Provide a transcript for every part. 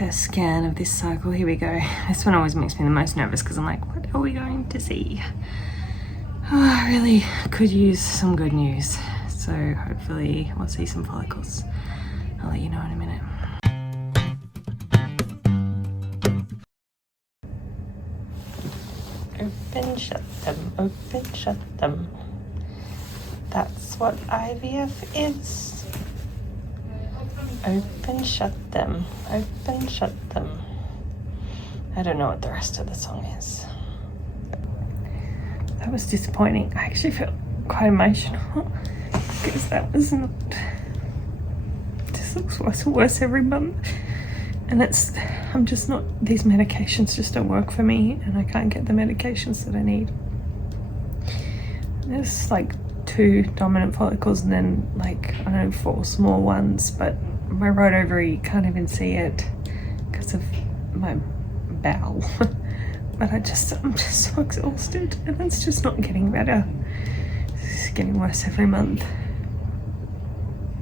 First scan of this cycle, here we go. This one always makes me the most nervous because I'm like, what are we going to see? Oh, I really could use some good news. So hopefully we'll see some follicles. I'll let you know in a minute. Open, shut them, open, shut them. That's what IVF is. Open, shut them, open, shut them. I don't know what the rest of the song is. That was disappointing. I actually felt quite emotional because that was not, this looks worse and worse every month. And I'm just not, these medications just don't work for me and I can't get the medications that I need. There's like 2 dominant follicles and then like, I don't know, 4 small ones, but my right ovary can't even see it because of my bowel. But I'm just so exhausted and it's just not getting better. It's getting worse every month.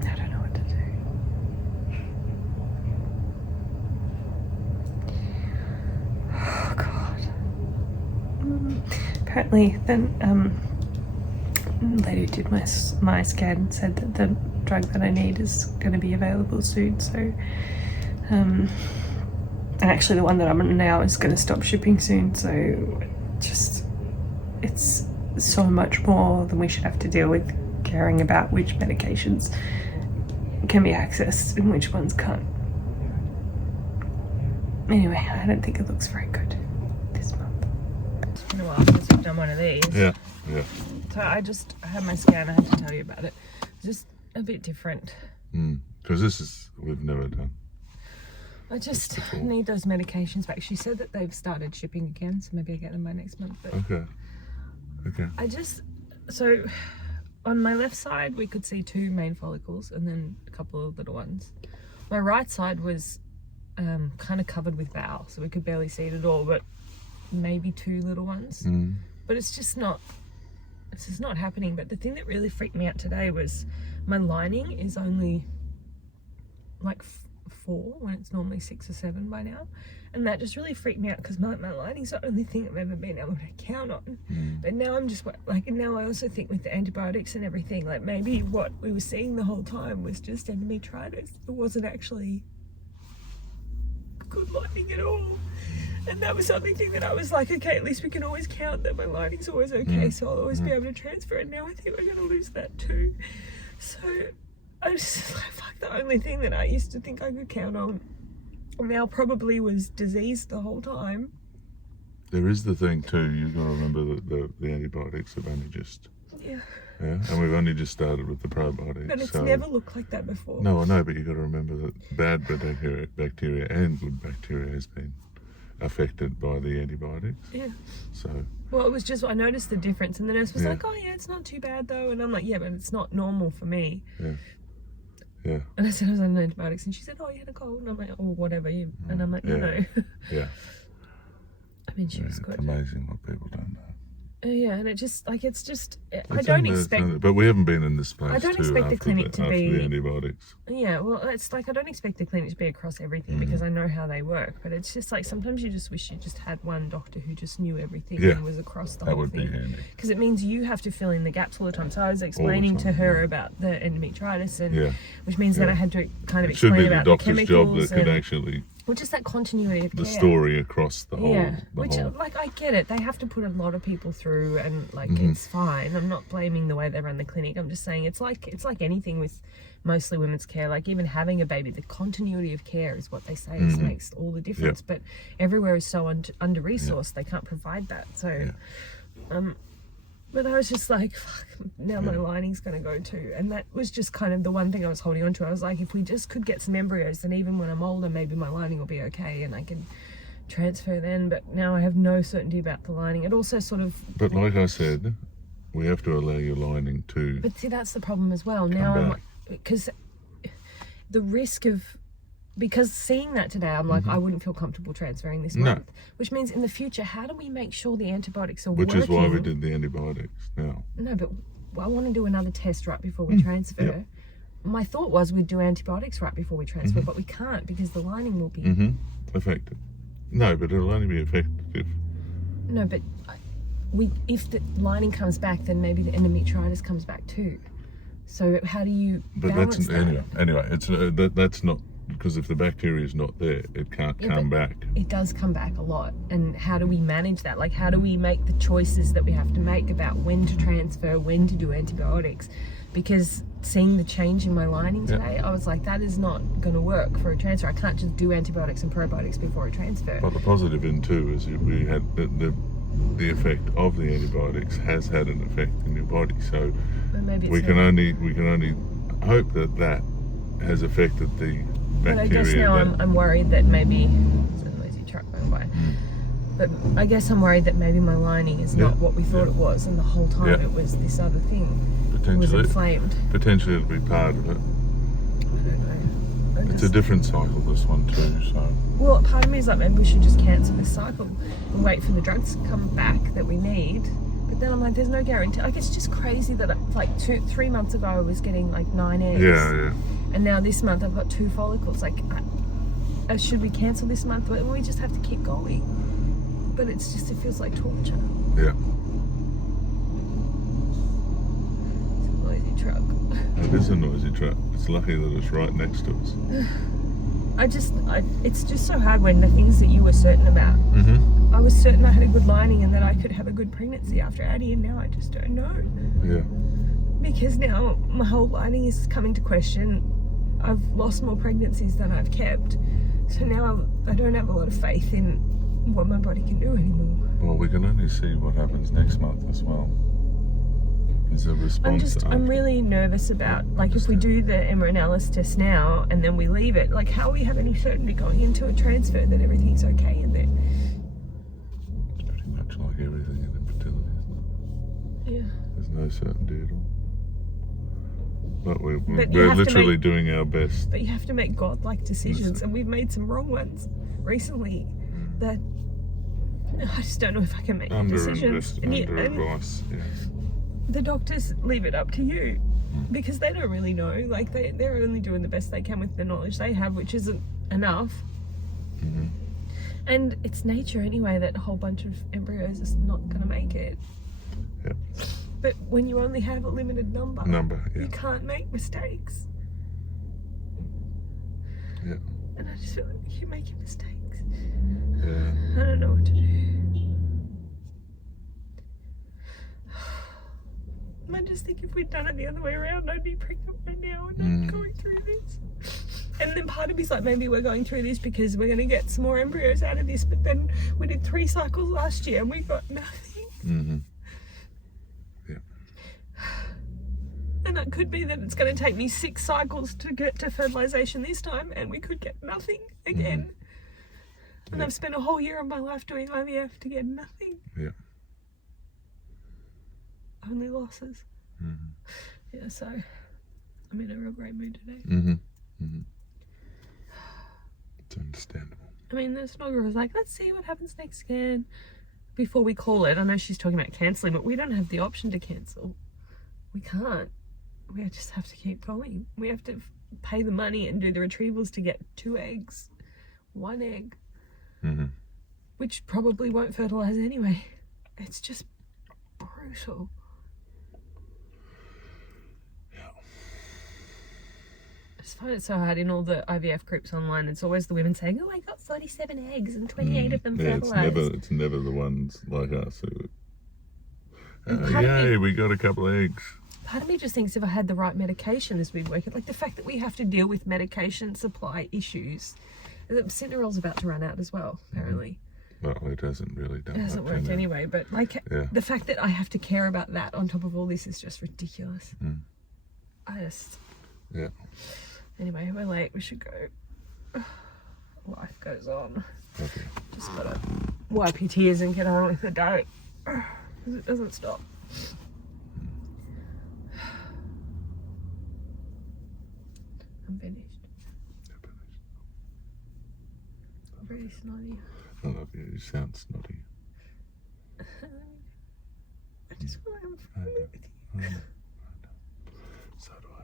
I don't know what to do. Oh God. Apparently then the lady who did my scan said that the drug that I need is going to be available soon, so and actually the one that I'm on now is going to stop shipping soon, so it's so much more than we should have to deal with caring about which medications can be accessed and which ones can't. Anyway, I don't think it looks very good this month. It's been a while since I've done one of these. Yeah. So I had my scan, I had to tell you about it. It's just a bit different. Because we've never done. I just need those medications back. She said that they've started shipping again, so maybe I get them by next month. But Okay. So on my left side, we could see 2 main follicles and then a couple of little ones. My right side was kind of covered with bowel, so we could barely see it at all, but maybe 2 little ones. But it's just not happening. But the thing that really freaked me out today was my lining is only like 4 when it's normally 6 or 7 by now, and that just really freaked me out because my lining's the only thing I've ever been able to count on. But now I'm just like, and now I also think with the antibiotics and everything, like maybe what we were seeing the whole time was just endometritis. It wasn't actually good lining at all. And that was the only thing that I was like, okay, at least we can always count that my lining's always okay, so I'll always be able to transfer. And now I think we're going to lose that too. So I was just like, fuck, the only thing that I used to think I could count on now probably was disease the whole time. There is the thing too, you've got to remember that the antibiotics have only just... Yeah, and we've only just started with the probiotics. But it's never looked like that before. No, I know, but you've got to remember that bad bacteria and good bacteria has been affected by the antibiotics. Yeah. So... Well, it was just, I noticed the difference, and the nurse was like, oh yeah, it's not too bad though. And I'm like, yeah, but it's not normal for me. Yeah. And I said I was on antibiotics, and she said, oh, you had a cold. And I'm like, oh, whatever. And I'm like, no. Yeah. I mean, she was good. It's amazing what people don't know. Yeah, and it just, like, it's just, I don't expect... But we haven't been in this place I don't expect the clinic to be... the antibiotics. Yeah, well, it's like, I don't expect the clinic to be across everything because I know how they work. But it's just like, sometimes you just wish you just had one doctor who just knew everything and was across the whole thing. That would be handy. Because it means you have to fill in the gaps all the time. So I was explaining to her about the endometritis, and which means that I had to kind of explain about the chemicals. It should be the doctor's job that could actually... Well, just that continuity of care. The story across the whole... Yeah, like, I get it. They have to put a lot of people through, and, like, it's fine. I'm not blaming the way they run the clinic. I'm just saying it's like anything with mostly women's care. Like, even having a baby, the continuity of care is what they say makes all the difference. But everywhere is so under-resourced, they can't provide that. So, but I was just like, fuck, now my lining's going to go too. And that was just kind of the one thing I was holding on to. I was like, if we just could get some embryos, then even when I'm older, maybe my lining will be okay and I can transfer then. But now I have no certainty about the lining. It also sort of... But like I said, we have to allow your lining to... But see, that's the problem as well. Now I'm like, because the risk of... Because seeing that today, I'm like, I wouldn't feel comfortable transferring this month. Which means in the future, how do we make sure the antibiotics are working? Which is why we did the antibiotics now. No, but I want to do another test right before we transfer. my thought was we'd do antibiotics right before we transfer, but we can't because the lining will be... affected. No, but it'll only be effective if... No, but if the lining comes back, then maybe the endometritis comes back too. So how do you balance that? Anyway, it's that's not, because if the bacteria is not there, it can't come back. It does come back a lot. And how do we manage that? Like, how do we make the choices that we have to make about when to transfer, when to do antibiotics? Because seeing the change in my lining today, I was like, that is not going to work for a transfer. I can't just do antibiotics and probiotics before a transfer. But the positive in too is we had the effect of the antibiotics has had an effect in your body. So maybe we can only hope that has affected the bacteria. But I guess now I'm worried that maybe it's a noisy truck going by. But I guess I'm worried that maybe my lining is not what we thought it was, and the whole time it was this other thing. It was inflamed. Potentially it'll be part of it. I don't know. It's a different cycle, this one too. So. Well, part of me is like, maybe we should just cancel this cycle and wait for the drugs to come back that we need. But then I'm like, there's no guarantee. Like, it's just crazy that like 3 months ago I was getting like 9 eggs. Yeah. And now this month I've got 2 follicles. Like, should we cancel this month? Or we just have to keep going. But it feels like torture. Yeah. It's a noisy truck. It is a noisy truck. It's lucky that it's right next to us. It's just so hard when the things that you were certain about. I was certain I had a good lining and that I could have a good pregnancy after Addie, and now I just don't know. Yeah. Because now my whole lining is coming to question. I've lost more pregnancies than I've kept. So now I don't have a lot of faith in what my body can do anymore. Well, we can only see what happens next month as well. Is a response. I'm really nervous about, like, if we do the mRNA test now and then we leave it, like, how we have any certainty going into a transfer that everything's okay in there? It's pretty much like everything in infertility, isn't it? Yeah. There's no certainty at all. But we're literally doing our best. But you have to make God-like decisions, and we've made some wrong ones recently that I just don't know if I can make decisions. Under advice, yeah. The doctors leave it up to you because they don't really know. Like, they're only doing the best they can with the knowledge they have, which isn't enough. And it's nature anyway that a whole bunch of embryos is not going to make it. Yeah. But when you only have a limited number, you can't make mistakes. Yeah. And I just feel like we keep making mistakes. Yeah. I don't know what to do. I just think if we'd done it the other way around, I'd be pregnant right now and not going through this. And then part of me's like, maybe we're going through this because we're going to get some more embryos out of this, but then we did 3 cycles last year and we got nothing. Yeah. And it could be that it's going to take me 6 cycles to get to fertilization this time, and we could get nothing again. And I've spent a whole year of my life doing IVF to get nothing. Yeah. Only losses. Yeah, so I'm in a real great mood today. It's understandable. I mean, the sonographer was like, let's see what happens next scan before we call it. I know she's talking about cancelling, but we don't have the option to cancel. We can't. We just have to keep going. We have to pay the money and do the retrievals to get 2 eggs, 1 egg, which probably won't fertilize anyway. It's just brutal. I just find it so hard in all the IVF groups online. It's always the women saying, oh, I got 47 eggs and 28 of them fertilized. It's never the ones like us who, yay, we got a couple of eggs. Part of me just thinks if I had the right medication, this would work. Like the fact that we have to deal with medication supply issues. The Cinerol's about to run out as well, apparently. Well, it hasn't really done. It hasn't worked anyway, but like the fact that I have to care about that on top of all this is just ridiculous. Yeah. Anyway, we're late. We should go. Life goes on. Okay. Just gotta wipe your tears and get on with the day. Because it doesn't stop. I'm finished. You're finished. I'm very snotty. I love you. You sound snotty. I just want to have fun with you. I know. So do I.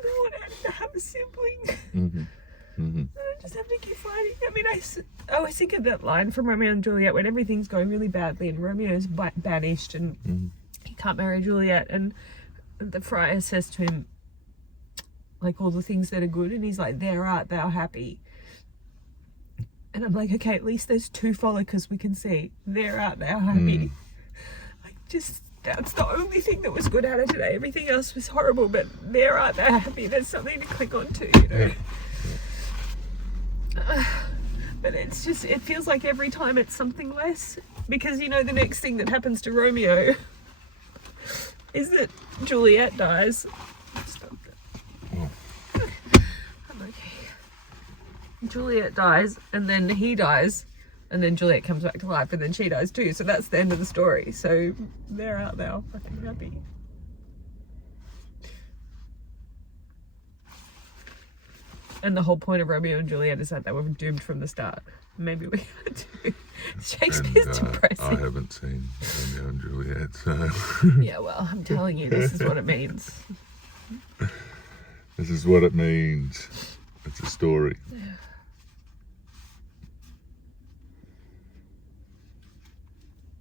I don't want Annie to have a sibling. Mm-hmm. Mm-hmm. I just have to keep fighting. I mean, I always think of that line from Romeo and Juliet when everything's going really badly and Romeo's banished and he can't marry Juliet, and the friar says to him, like, all the things that are good, and he's like, there art thou happy. And I'm like, okay, at least there's 2 follicles we can see. There art thou happy. Like, just, that's the only thing that was good out of today. Everything else was horrible, but there art thou happy. There's something to click onto, you know. But it's just, it feels like every time it's something less, because, you know, the next thing that happens to Romeo is that Juliet dies. Stop that. I'm okay. Juliet dies, and then he dies, and then Juliet comes back to life, and then she dies too. So that's the end of the story. So there art thou fucking happy. And the whole point of Romeo and Juliet is that they were doomed from the start. Maybe we had to. Shakespeare's depressing. I haven't seen Romeo and Juliet, so... Yeah, well, I'm telling you, this is what it means. This is what it means. It's a story. Yeah.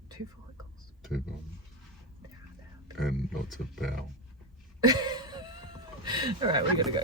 2 follicles. 2 bombs. And lots of bowel. All right, we gotta go.